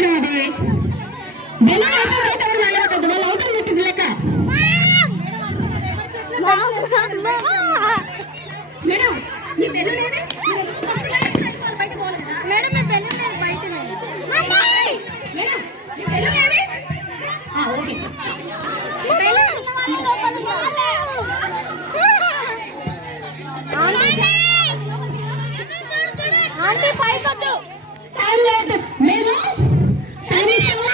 Madam అది balloon అవుతుంది ఎవరు వెళ్ళవద్దు వాళ్ళు అవుతుంది లెక్క మేడం మీ బెలూన్ ఏది మేడం మీ బెలూన్ లేదు బయట మేడం మీ బెలూన్ ఏది ఓకే బెలూన్ ఉన్న వాళ్ళు లోపల ఆంటీ పైకొద్దు టైం లేదు మేము టైం ఇస్తాము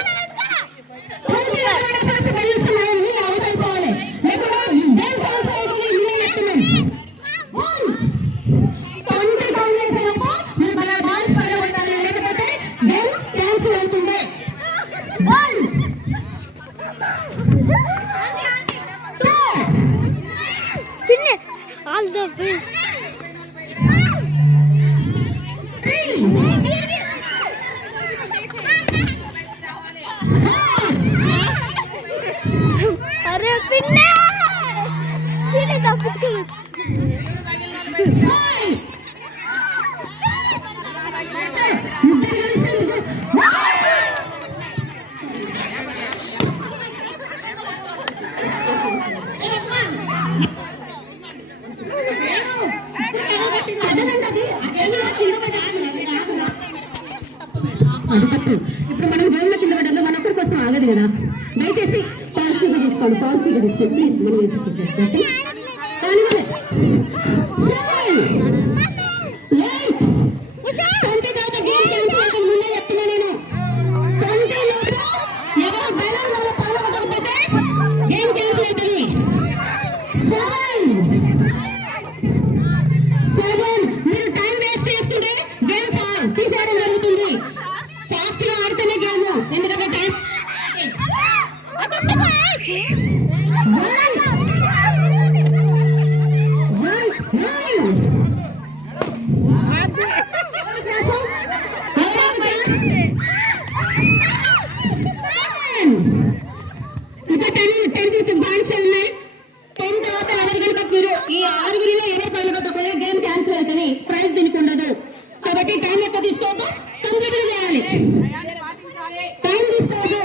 all the best अरे पिन्ने तिने तप्पिंచుకోలేదు ఇప్పుడు మనం గేమ్లో కింద పడ్డా మన ఒక్కరి కోసం ఆగదు కదా దయచేసి పాజిటివ్గా తీసుకోండి పాజిటివ్గా తీసుకోండి ప్లీజ్ మనం ఎంచుకుంటాం ఈ ఆరుగురిలో ఎవరు పాల్గొనకపోతే గేమ్ క్యాన్సిల్ అవుతుంది ప్రైజ్ దీనికి ఉండదు కాబట్టి టైం ఎక్కువ తీసుకోవద్దు కంప్లీట్ చేయాలి టైం తీసుకోవద్దు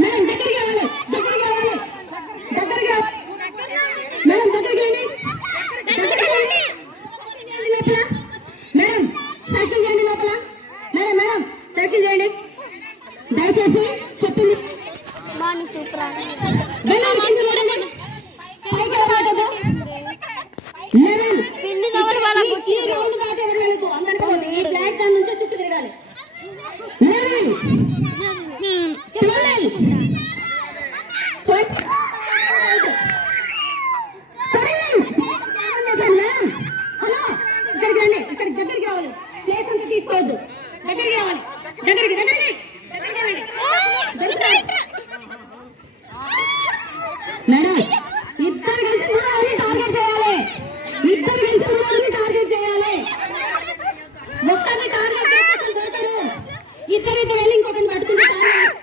మేడం దగ్గరికి రావాలి మేడం దగ్గరికి రండి లోపల మేడం సైకిల్ చేయండి లోపల మేడం సైకిల్ చేయండి దయచేసి చెప్పింది సూపర్ పిండి ఎవరు వాళ్ళ ఈ రౌండ్ దాటి ఎవరు వెళ్ళకు అందరికి పోతుంది ఈ బ్లాక్ దాని నుంచి చుట్టూ తిరగాలి హలో ఇక్కడికి రండి ఇక్కడికి దగ్గరికి రావాలి ప్లేస్ అంతా తీసుకోవద్దు దగ్గరికి రావాలి దగ్గరికి మేడం ఇద్దరు కలిసి మూడవని టార్గెట్ చేయాలి ఒక్కరిని టార్గెట్ చేస్తే దొరకరు ఇద్దరు వెళ్ళి ఇంకొకరిని పట్టుకుంటే టార్గెట్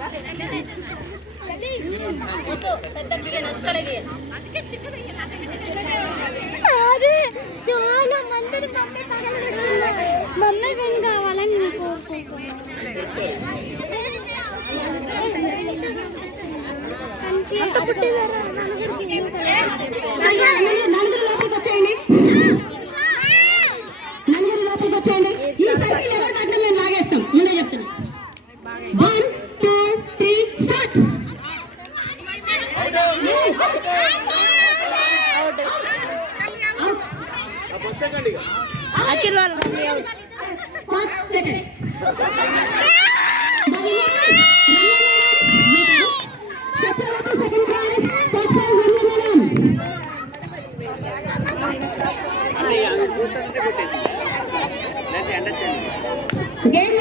అది చాలా మందిని మమ్మీ నేను కావాలని నేను కోరుకుంటున్నాను. అంత పుట్టిగారు నలుగురు లోపలికి వచ్చేయండి, నలుగురు లోపలికి వచ్చేయండి. ఈ సర్కిల్ ఎవరు కట్టినా మేము లాగేస్తాం. ముందే చెప్తున్నా. 1 2 3 స్టార్ట్. అఖిల్ వాళ్ళు first second Satyavathi second prize, third prize game